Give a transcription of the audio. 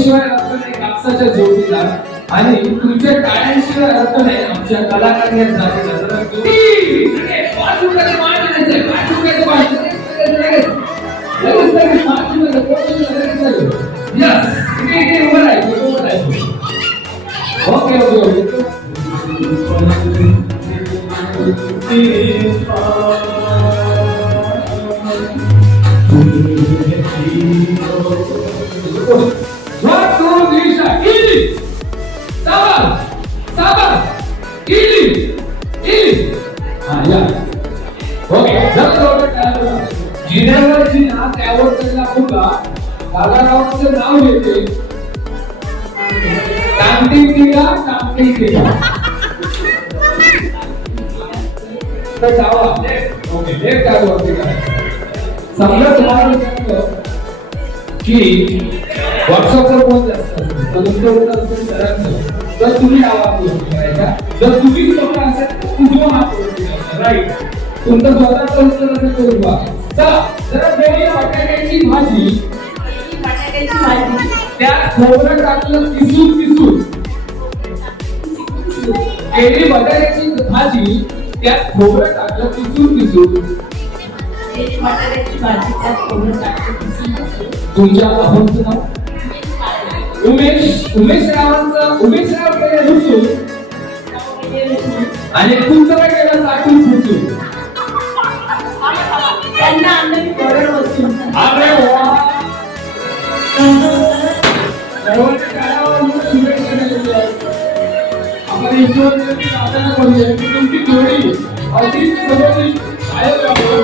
जमिनीशिवाय अर्थ नाही कापसाच्या जोडीला आणि तुमच्या टाळ्यांशिवाय अर्थ नाही आमच्या कलाकारांनी जातीला. जरा पाच रुपयाचं मान आणायचंय, 5 रुपयाचं मान लगेच 5 रुपयाचं. यस इथे उभं राहायचं. Okay okay okay. जिन्यावरची ना त्यावर त्याला फुगा दादारावांचं नाव घेते. कामटिंग दिला कामटिंग दिला तर जावा. ओके लेट काय वरती करायचं. समजा तुम्हाला विचारलं की व्हॉट्सअपवर कोण जास्त असतं तर तुमचं उत्तर असेल सरांचं तर तुम्ही आवाज करायचा. जर तुम्ही स्वतः असेल तर तुझं हात वरती करायचा. राईट. तुमचं स्वतःचं उत्तर असेल तर उभा. चला जरा बेळी बटाट्याची भाजी त्यात खोबरं टाकलं किसून किसून. केळी बटाट्याची भाजी त्यात खोबरं टाकलं किसून किसून. तुमच्या भावांचं नाव उमेश. उमेशरावांचं उमेशराव केलं रुसून आणि तुमचं काय केलं चाटून फुटून. त्यांना आणलं की बरोबर बसून. अरे वा. सर्वांच्या कानावर शुभेच्छा दिलेल्या आहेत. आपण ईश्वराला प्रार्थना करूया की तुमची जोडी अशीच सगळी कायम राहावी.